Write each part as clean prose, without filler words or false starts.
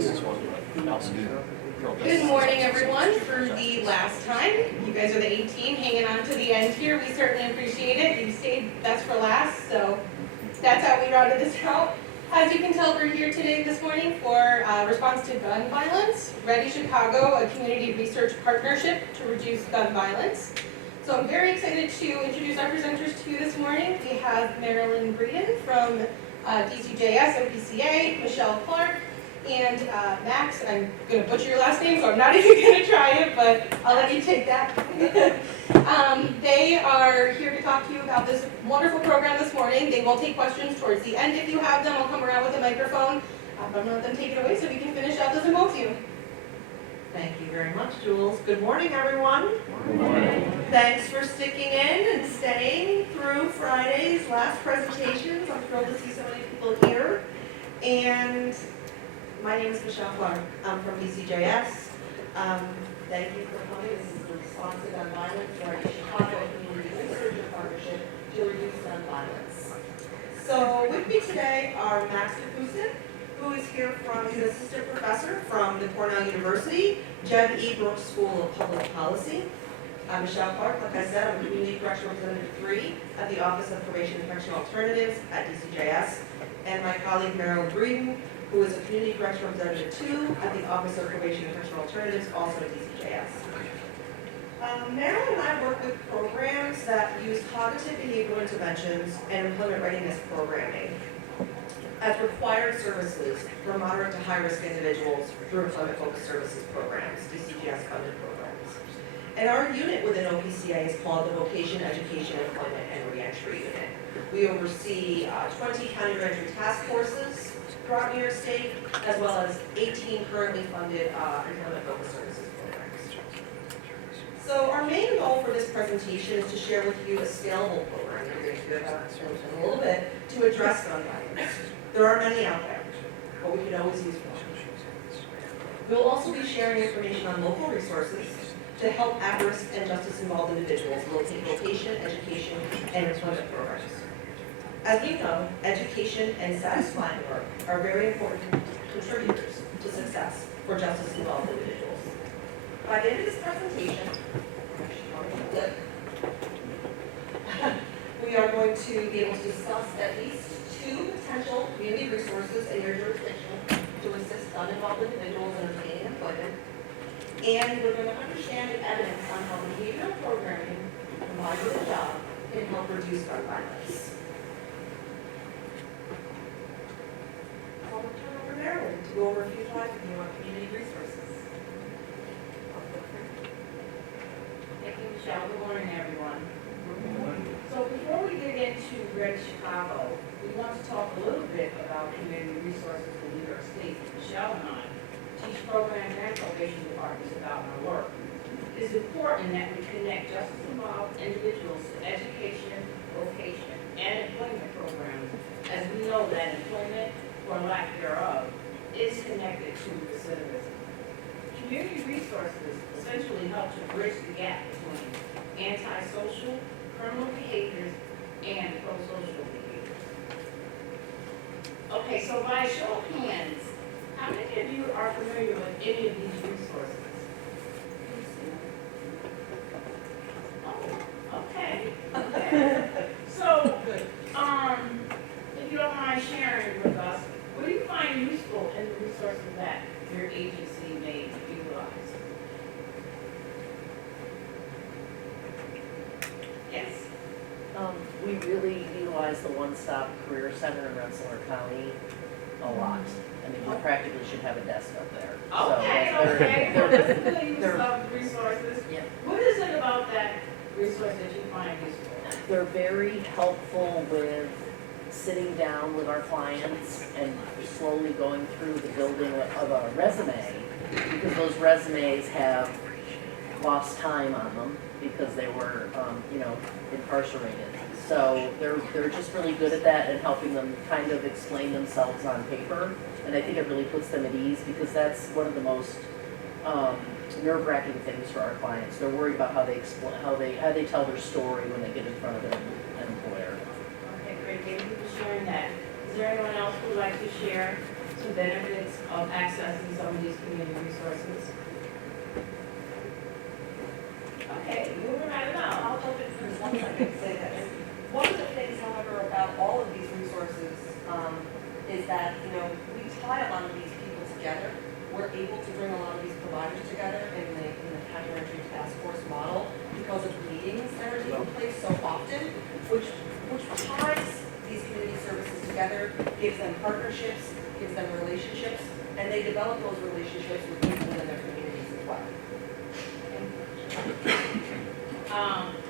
Good morning, everyone. For the last time, you guys are the 18 hanging on to the end here. We certainly appreciate it. You stayed best for last, so that's how we rounded this out. As you can tell, we're here today this morning for response to gun violence. Readi Chicago, a community research partnership to reduce gun violence. So I'm very excited to introduce our presenters to you this morning. We have Marilyn Breeden from DCJS, OPCA, Michelle Clark, and Max. I'm going to butcher your last name, so I'm not even going to try it, but I'll let you take that. They are here to talk to you about this wonderful program this morning. They will take questions towards the end if you have them. I'll come around with a microphone. I'm going to let them take it away so we can finish out the symposium. Thank you very much, Jules. Good morning, everyone. Good morning. Thanks for sticking in and staying through Friday's last presentations. I'm thrilled to see so many people here. And my name is Michelle Clark. I'm from DCJS. Thank you for coming. This is the response to gun violence for our Chicago Community Research Partnership to reduce gun violence. So with me today are Max Kapusin, who is here from, he's an assistant professor from the Cornell University, Jeb E. Brooks School of Public Policy. Michelle Clark, like I said, I'm Community Correctional Representative 3 at the Office of Probation and Correctional Alternatives at DCJS. And my colleague Marilyn Breeden, who is a Community Correctional Representative 2 at the Office of Probation and Correctional Alternatives, also at DCJS. Marilyn and I work with programs that use cognitive behavioral interventions and employment readiness programming as required services for moderate to high-risk individuals through employment-focused services programs, DCJS-funded programs. And our unit within OPCA is called the Vocation, Education, Employment, and Reentry Unit. We oversee 20 county reentry task forces throughout New York State, as well as 18 currently funded employment-focused services programs. So our main goal for this presentation is to share with you a scalable program that you're going to hear about in a little bit to address gun violence. There are many out there, but we can always use more. We'll also be sharing information on local resources to help at-risk and justice-involved individuals locate vocation, education, and employment programs. As we know, education and satisfying work are very important contributors to success for justice-involved individuals. By the end of this presentation, we are going to be able to discuss at least 2 potential community resources in your jurisdiction to assist gun-involved individuals in obtaining employment. And we're going to understand the evidence on how behavioral programming combined with a job can help reduce gun violence. So I'm going to turn over to Marilyn to go over a few slides with you on community resources. Thank you, Michelle. Good morning, everyone. So before we get into Readi Chicago, we want to talk a little bit about community resources in New York State. Michelle and I teach programs and probation departments about our work. It is important that we connect justice-involved individuals to education, vocation, and employment programs, as we know that employment, or lack thereof, is connected to recidivism. Community resources essentially help to bridge the gap between antisocial, criminal behaviors, and pro-social behaviors. Okay, so by a show of hands, how many of you are familiar with any of these resources? Oh, okay. So, if you don't mind sharing with us, what do you find useful in the resources that your agency may utilize? Yes. We really utilize the one-stop career center in Rensselaer County a lot. I mean, we practically should have a desk up there. Okay. Well, that's a good use of resources. Yeah. What is it about that resource that you find useful? They're very helpful with sitting down with our clients and slowly going through the building of a resume, because those resumes have lost time on them because they were, incarcerated. So they're just really good at that and helping them kind of explain themselves on paper. And I think it really puts them at ease, because that's one of the most nerve-wracking things for our clients. They're worried about how they tell their story when they get in front of an employer. Okay, great. Thank you for sharing that. Is there anyone else who would like to share some benefits of accessing some of these community resources. Okay, moving right along. I'll jump in for just 1 second to say this. One of the things, however, about all of these resources is that, we tie a lot of these people together. We're able to bring a lot of these providers together in the county entry task force model because of the meetings that are taking place so often, which ties these community services together, gives them partnerships, gives them relationships, and they develop those relationships with people within their communities as well.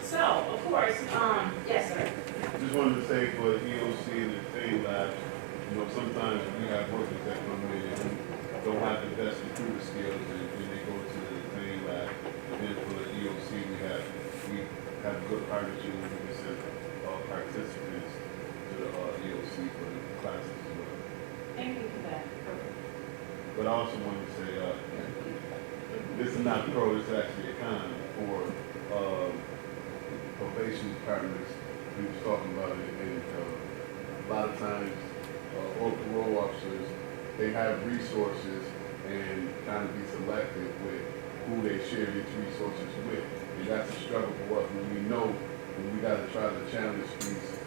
So, of course, yes, sir. Just wanted to say for the EOC and the training labs, sometimes we have workers that come in and don't have the best computer skills and they go to the training lab. And for the EOC, we have a good partnership with we send participants to the EOC for the classes as well. Thank you for that. But I also wanted to say, this is not pro, it's actually a con for probation partners. We was talking about it, and a lot of times, or parole officers, they have resources and kind of be selective with who they share these resources with. And that's a struggle for us when we know when we got to try to challenge these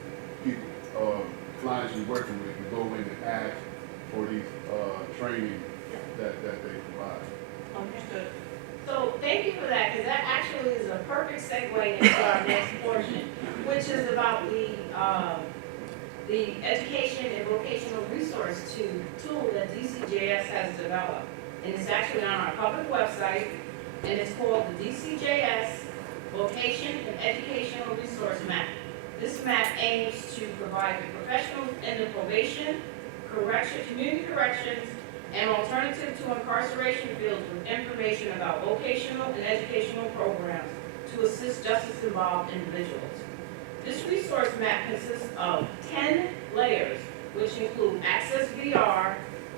people, clients we're working with, to go in and ask for these training that they provide. Understood. So thank you for that, because that actually is a perfect segue into our next portion, which is about the education and vocational resource tool that DCJS has developed. And it's actually on our public website, and it's called the DCJS Vocation and Educational Resource Map. This map aims to provide the professionals in the probation, community corrections, and alternative to incarceration fields with information about vocational and educational programs to assist justice-involved individuals. This resource map consists of 10 layers, which include Access VR,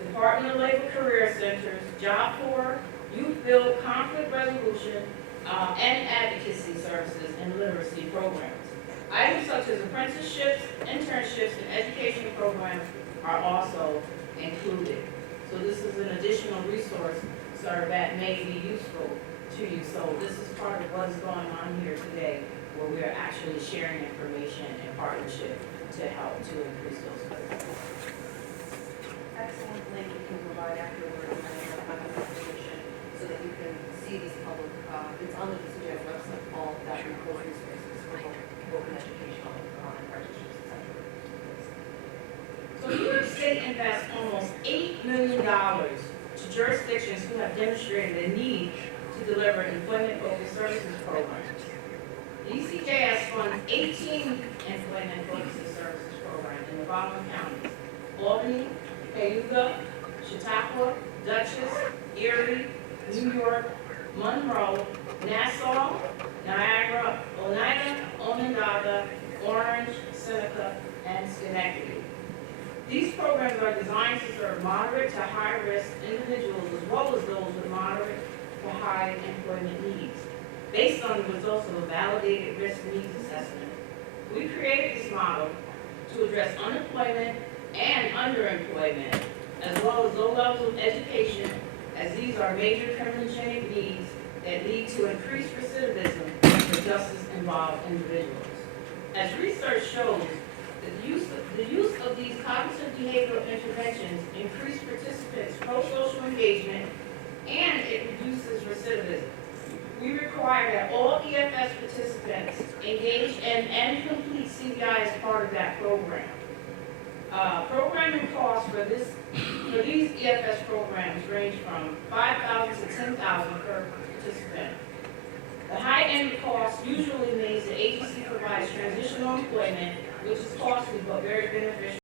Department of Labor Career Centers, Job Corps, Youth Build, Conflict Resolution, and advocacy services and literacy programs. Items such as apprenticeships, internships, and education programs are also included. So this is an additional resource, sir, that may be useful to you. So this is part of what is going on here today, where we are actually sharing information and partnership to help to increase those skills. Excellent link you can provide afterwards and have information so that you can see these public, it's on the DCJS website, all that those resources for both educational and partnerships, etc. So New York State invests almost $8 million to jurisdictions who have demonstrated a need to deliver employment-focused services programs. DCJS funds 18 employment-focused services programs in the following counties: Albany, Cayuga, Chautauqua, Dutchess, Erie, New York, Monroe, Nassau, Niagara, Oneida, Onondaga, Orange, Seneca, and Schenectady. These programs are designed to serve moderate to high-risk individuals as well as those with moderate to high employment needs. Based on the results of a validated risk needs assessment, we created this model to address unemployment and underemployment, as well as low levels of education, as these are major criminogenic needs that lead to increased recidivism for justice-involved individuals. As research shows, the use of these cognitive behavioral interventions increase participants' pro-social engagement and it reduces recidivism. We require that all EFS participants engage and complete CBI as part of that program. Programming costs for these EFS programs range from $5,000 to $10,000 per participant. The high end cost usually means the agency provides transitional employment, which is costly but very beneficial